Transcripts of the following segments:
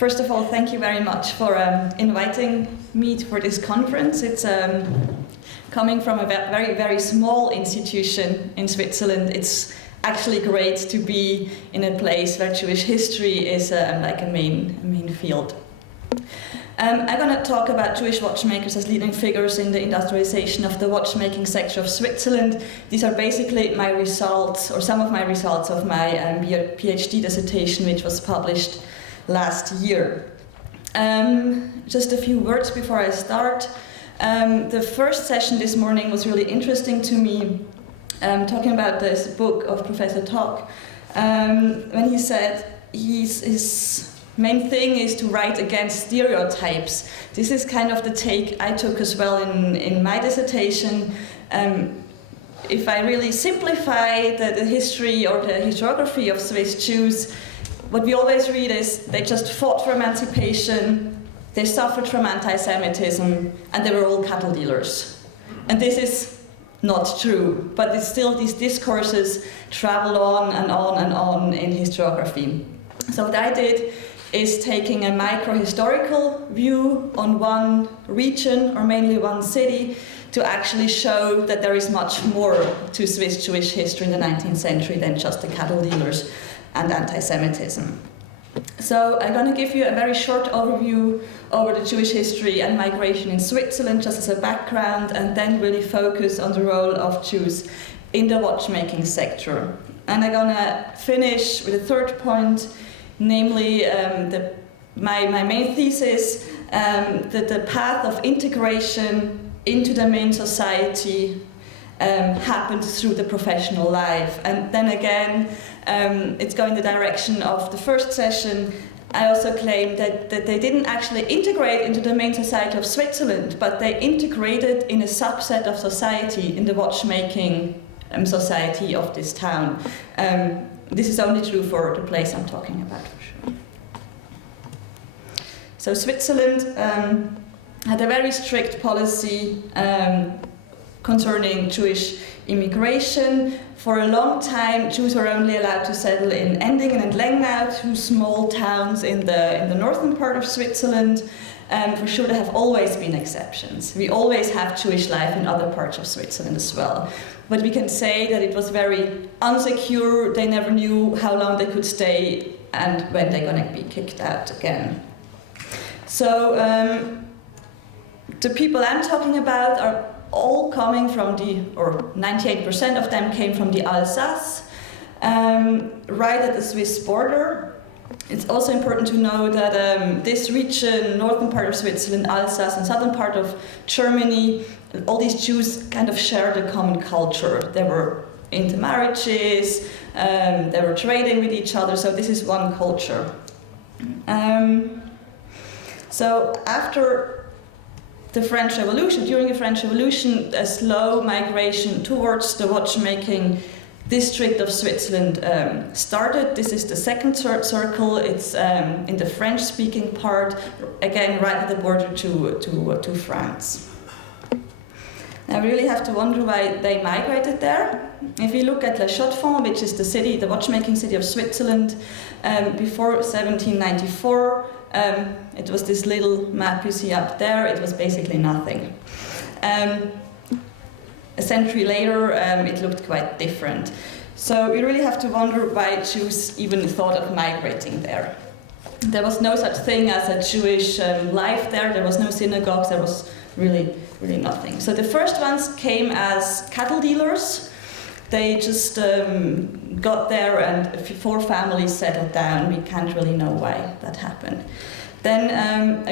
First of all, thank you very much for inviting me for this conference. It's coming from a very, very small institution in Switzerland. It's actually great to be in a place where Jewish history is like a main field. I'm going to talk about Jewish watchmakers as leading figures in the industrialization of the watchmaking sector of Switzerland. These are basically my results, or some of my results of my PhD dissertation, which was published last year. Just a few words before I start. The first session this morning was really interesting to me, talking about this book of Professor Tock, when he said his main thing is to write against stereotypes. This is kind of the take I took as well in my dissertation. If I really simplify the history or the historiography of Swiss Jews, what we always read is they just fought for emancipation, they suffered from anti-Semitism, and they were all cattle dealers. And this is not true, but it's still these discourses travel on and on and on in historiography. So what I did is taking a micro-historical view on one region, or mainly one city, to actually show that there is much more to Swiss Jewish history in the 19th century than just the cattle dealers and anti-Semitism. So I'm going to give you a very short overview over the Jewish history and migration in Switzerland, just as a background, and then really focus on the role of Jews in the watchmaking sector. And I'm going to finish with a third point, namely my main thesis, that the path of integration into the main society happened through the professional life. And then again, it's going the direction of the first session. I also claim that they didn't actually integrate into the main society of Switzerland, but they integrated in a subset of society, in the watchmaking society of this town. This is only true for the place I'm talking about, for sure. So Switzerland had a very strict policy concerning Jewish immigration. For a long time, Jews were only allowed to settle in Endingen and Lengnau, two small towns in the northern part of Switzerland. For sure, there have always been exceptions. We always have Jewish life in other parts of Switzerland as well. But we can say that it was very unsecure. They never knew how long they could stay and when they're going to be kicked out again. So the people I'm talking about are all coming from or 98% of them came from the Alsace, right at the Swiss border. It's also important to know that this region, northern part of Switzerland, Alsace, and southern part of Germany, all these Jews kind of shared a common culture. They were into marriages, they were trading with each other, so this is one culture. So after the French Revolution, during the French Revolution, a slow migration towards the watchmaking district of Switzerland started. This is the second circle. It's in the French-speaking part, again right at the border to France. Now we really have to wonder why they migrated there. If you look at La Chaux-de-Fonds, which is the city, the watchmaking city of Switzerland, before 1794, it was this little map you see up there. It was basically nothing. A century later, it looked quite different. So we really have to wonder why Jews even thought of migrating there. There was no such thing as a Jewish life there. There was no synagogues. There was really nothing. So the first ones came as cattle dealers. They just got there and 4 families settled down. We can't really know why that happened. Then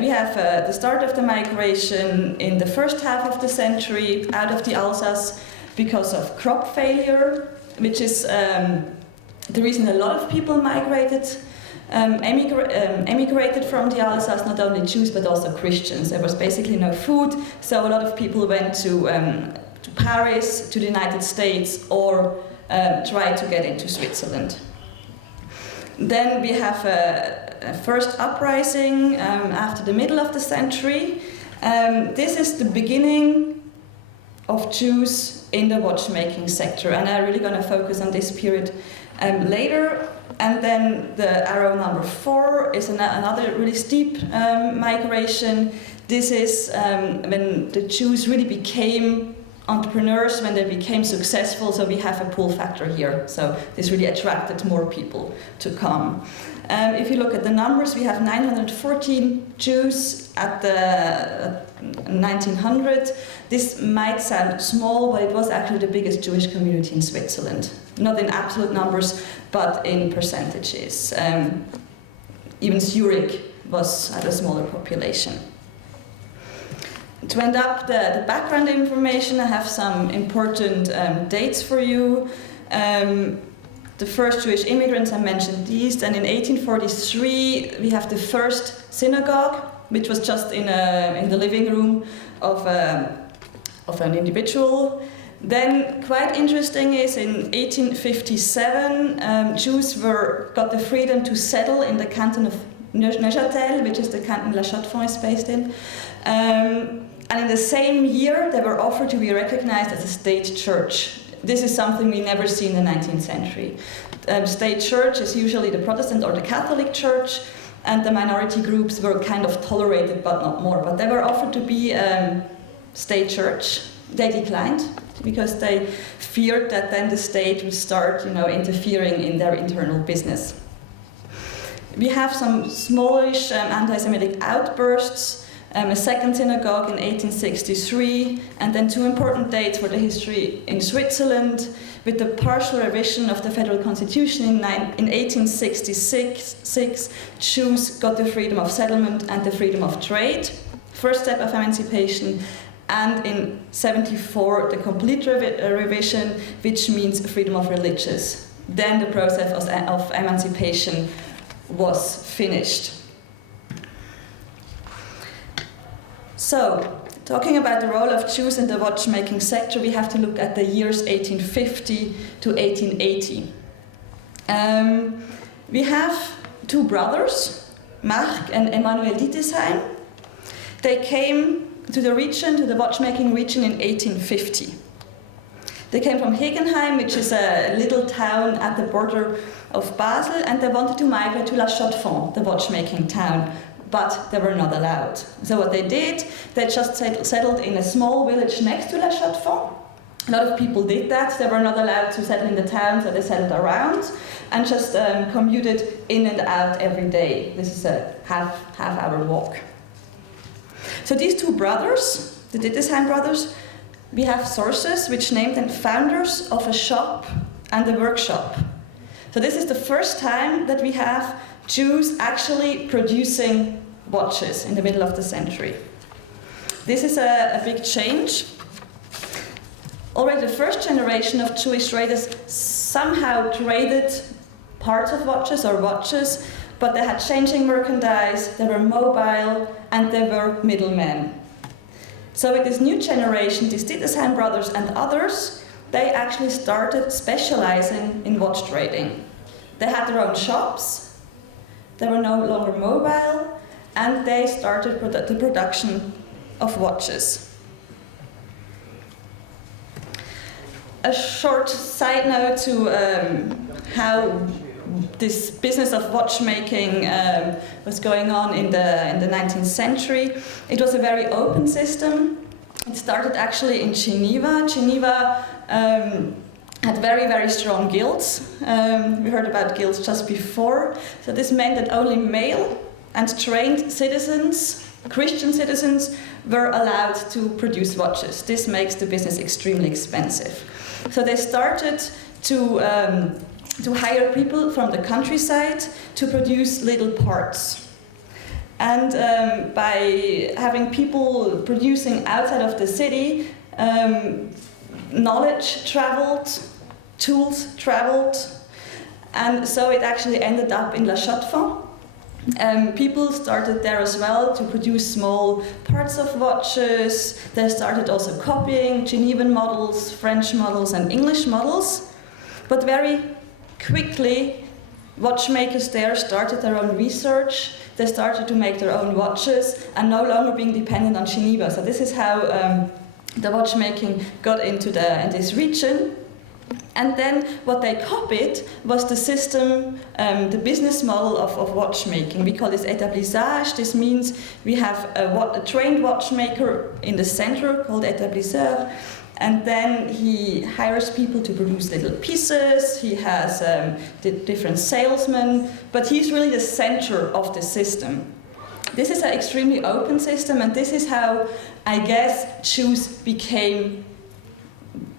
we have the start of the migration in the first half of the century out of the Alsace because of crop failure, which is the reason a lot of people migrated, emigrated from the Alsace, not only Jews but also Christians. There was basically no food, so a lot of people went to Paris, to the United States, or tried to get into Switzerland. Then we have a first uprising after the middle of the century. This is the beginning of Jews in the watchmaking sector, and I'm really going to focus on this period later. And then the arrow number 4 is another really steep migration. This is when the Jews really became entrepreneurs, when they became successful, so we have a pull factor here. So this really attracted more people to come. If you look at the numbers, we have 914 Jews at the 1900. This might sound small, but it was actually the biggest Jewish community in Switzerland. Not in absolute numbers, but in percentages. Even Zurich was at a smaller population. To end up the background information, I have some important dates for you. The first Jewish immigrants, I mentioned these. Then in 1843, we have the first synagogue, which was just in the living room of an individual. Then, quite interesting is in 1857, Jews got the freedom to settle in the canton of Neuchâtel, which is the canton La Chaux-de-Fonds is based in. And in the same year, they were offered to be recognized as a state church. This is something we never see in the 19th century. State church is usually the Protestant or the Catholic church, and the minority groups were kind of tolerated, but not more. But they were offered to be state church. They declined because they feared that then the state would start, interfering in their internal business. We have some smallish anti-Semitic outbursts. A second synagogue in 1863, and then 2 important dates for the history in Switzerland, with the partial revision of the federal constitution in 1866, Jews got the freedom of settlement and the freedom of trade, first step of emancipation, and in 74 the complete revision, which means freedom of religious. Then the process of emancipation was finished. So, talking about the role of Jews in the watchmaking sector, we have to look at the years 1850 to 1880. We have 2 brothers, Marc and Emanuel Dittesheim. They came to the watchmaking region in 1850. They came from Hegenheim, which is a little town at the border of Basel, and they wanted to migrate to La Chaux-de-Fonds, the watchmaking town, but they were not allowed. So what they did, they just settled in a small village next to La Chaux-de-Fonds. A lot of people did that. They were not allowed to settle in the town, so they settled around and just commuted in and out every day. This is a half-hour walk. So these 2 brothers, the Dittesheim brothers, we have sources which named them founders of a shop and a workshop. So this is the first time that we have Jews actually producing watches in the middle of the century. This is a big change. Already the first generation of Jewish traders somehow traded parts of watches or watches, but they had changing merchandise, they were mobile, and they were middlemen. So with this new generation, these Dittesheim brothers and others, they actually started specializing in watch trading. They had their own shops, they were no longer mobile, and they started the production of watches. A short side note to how this business of watchmaking was going on in the 19th century. It was a very open system. It started actually in Geneva. Geneva had very, very strong guilds. We heard about guilds just before. So this meant that only male and trained citizens, Christian citizens, were allowed to produce watches. This makes the business extremely expensive. So they started to hire people from the countryside to produce little parts. And by having people producing outside of the city, knowledge traveled, tools traveled, and so it actually ended up in La Chaux-de-Fonds. People started there as well to produce small parts of watches. They started also copying Genevan models, French models, and English models. But very quickly, watchmakers there started their own research. They started to make their own watches and no longer being dependent on Geneva. So this is how the watchmaking got into this region. And then what they copied was the system, the business model of watchmaking. We call this établissage. This means we have a trained watchmaker in the center called établisseur, and then he hires people to produce little pieces. He has different salesmen, but he's really the center of the system. This is an extremely open system, and this is how, I guess, Jews became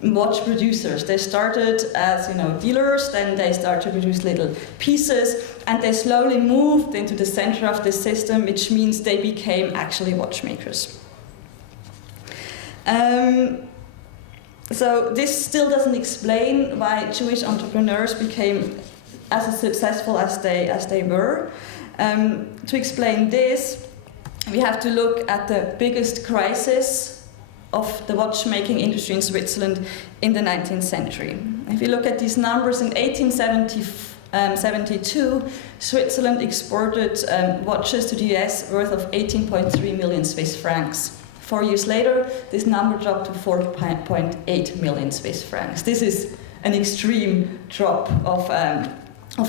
watch producers. They started as dealers, then they started to produce little pieces, and they slowly moved into the center of the system, which means they became actually watchmakers. So this still doesn't explain why Jewish entrepreneurs became as successful as they were. To explain this, we have to look at the biggest crisis of the watchmaking industry in Switzerland in the 19th century. If you look at these numbers, in 1872, Switzerland exported watches to the US worth of 18.3 million Swiss francs. 4 years later, this number dropped to 4.8 million Swiss francs. This is an extreme drop of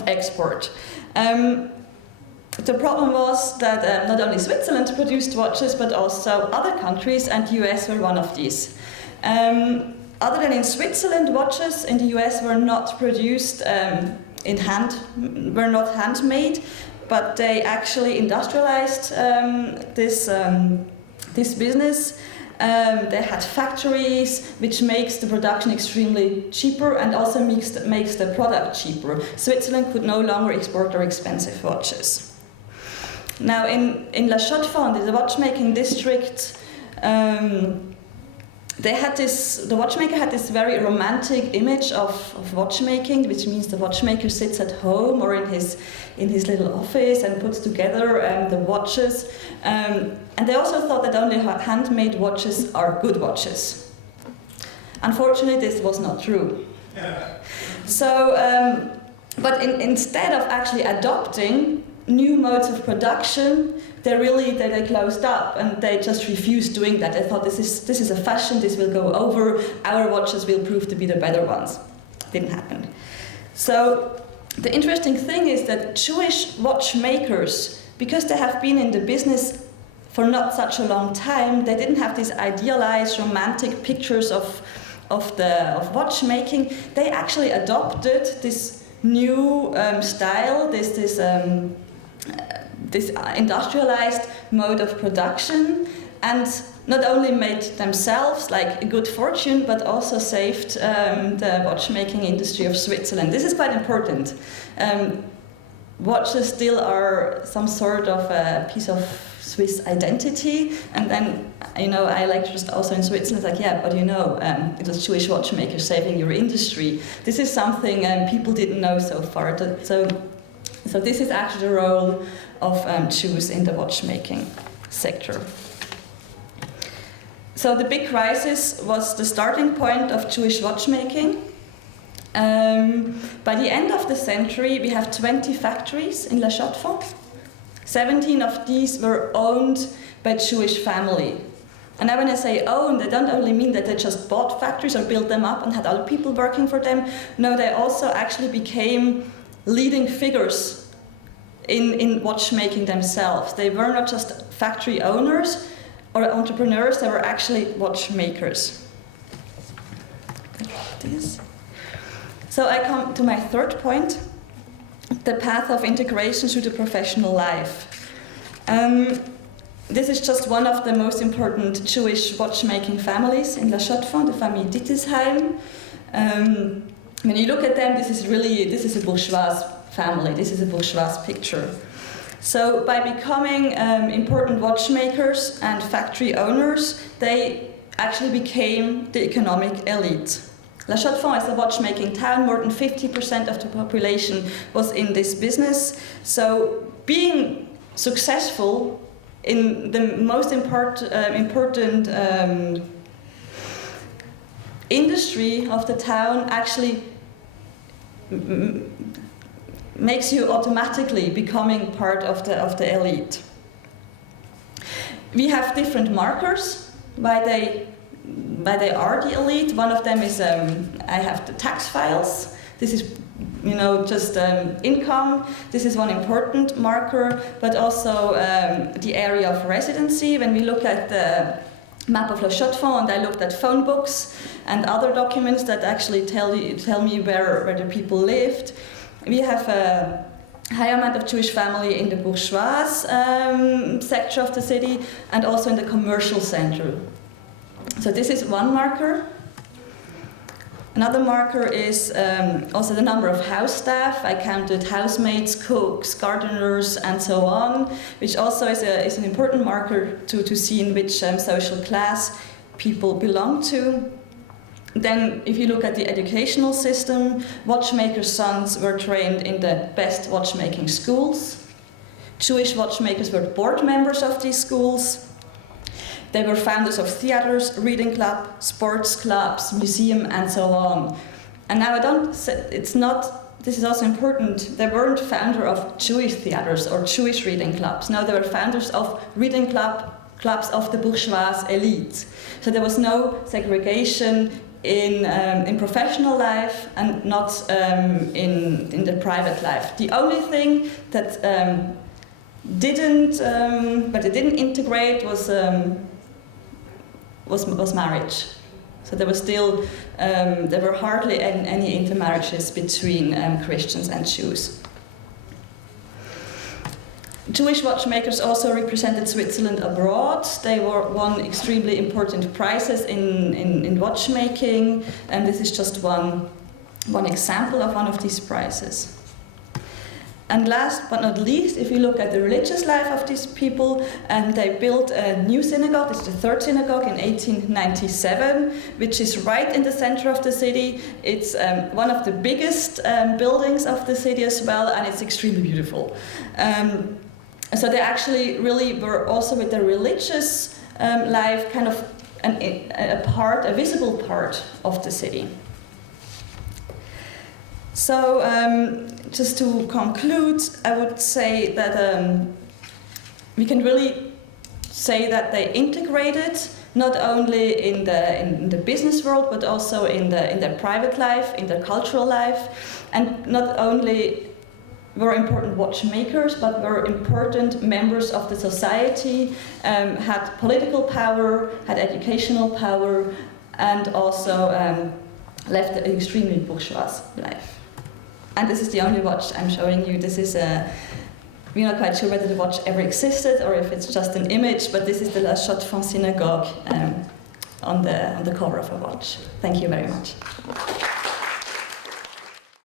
export. The problem was that not only Switzerland produced watches, but also other countries, and the US were one of these. Other than in Switzerland, watches in the US were not produced were not handmade, but they actually industrialized this business. They had factories, which makes the production extremely cheaper and also makes the product cheaper. Switzerland could no longer export their expensive watches. Now, in La Chaux-de-Fonds, the watchmaking district, the watchmaker had this very romantic image of watchmaking, which means the watchmaker sits at home or in his little office and puts together the watches. And they also thought that only handmade watches are good watches. Unfortunately, this was not true. So, but instead of actually adopting new modes of production, they closed up and they just refused doing that. They thought this is a fashion, this will go over, our watches will prove to be the better ones. Didn't happen. So the interesting thing is that Jewish watchmakers, because they have been in the business for not such a long time, they didn't have these idealized romantic pictures of watchmaking. They actually adopted this new style, this industrialized mode of production, and not only made themselves like a good fortune, but also saved the watchmaking industry of Switzerland. This is quite important. Watches still are some sort of a piece of Swiss identity, and then I lectured also in Switzerland, like but it was Jewish watchmakers saving your industry. This is something people didn't know so far. So this is actually the role of Jews in the watchmaking sector. So the big crisis was the starting point of Jewish watchmaking. By the end of the century, we have 20 factories in La Chaux-de-Fonds. 17 of these were owned by Jewish family. And now when I say owned, I don't only mean that they just bought factories or built them up and had other people working for them. No, they also actually became leading figures in watchmaking themselves. They were not just factory owners or entrepreneurs, they were actually watchmakers. So I come to my third point, the path of integration through the professional life. This is just one of the most important Jewish watchmaking families in La Chaux-de-Fonds, the family Dittesheim. When you look at them, this is a bourgeois family. This is a bourgeois picture. So by becoming important watchmakers and factory owners, they actually became the economic elite. La Chaux-de-Fonds is a watchmaking town. More than 50% of the population was in this business. So being successful in the most important industry of the town actually makes you automatically becoming part of the elite. We have different markers why why they are the elite. One of them is I have the tax files. This is, just income. This is one important marker, but also the area of residency. When we look at the map of Le Chaux-de-Fonds, and I looked at phone books and other documents that actually tell me where the people lived. We have a high amount of Jewish family in the bourgeois sector of the city, and also in the commercial center. So this is one marker. Another marker is also the number of house staff. I counted housemaids, cooks, gardeners, and so on, which also is an important marker to see in which social class people belong to. Then, if you look at the educational system, watchmakers' sons were trained in the best watchmaking schools. Jewish watchmakers were board members of these schools. They were founders of theaters, reading club, sports clubs, museum, and so on. And now this is also important, they weren't founder of Jewish theaters or Jewish reading clubs. No, they were founders of reading clubs of the bourgeois elite. So there was no segregation in professional life and not in the private life. The only thing that it didn't integrate was marriage. So there was still there were hardly any intermarriages between Christians and Jews. Jewish watchmakers also represented Switzerland abroad. They won extremely important prizes in watchmaking, and this is just one example of one of these prizes. And last but not least, if you look at the religious life of these people, they built a new synagogue. It's the third synagogue in 1897, which is right in the center of the city. It's one of the biggest buildings of the city as well, and it's extremely beautiful. So they actually really were also with the religious life kind of a visible part of the city. So just to conclude, I would say that we can really say that they integrated not only in the business world, but also in their private life, in their cultural life, and not only were important watchmakers, but were important members of the society, had political power, had educational power, and also left an extremely bourgeois life. And this is the only watch I'm showing you. This is we're not quite sure whether the watch ever existed or if it's just an image, but this is the La Chaux-de-Fonds synagogue on the cover of a watch. Thank you very much.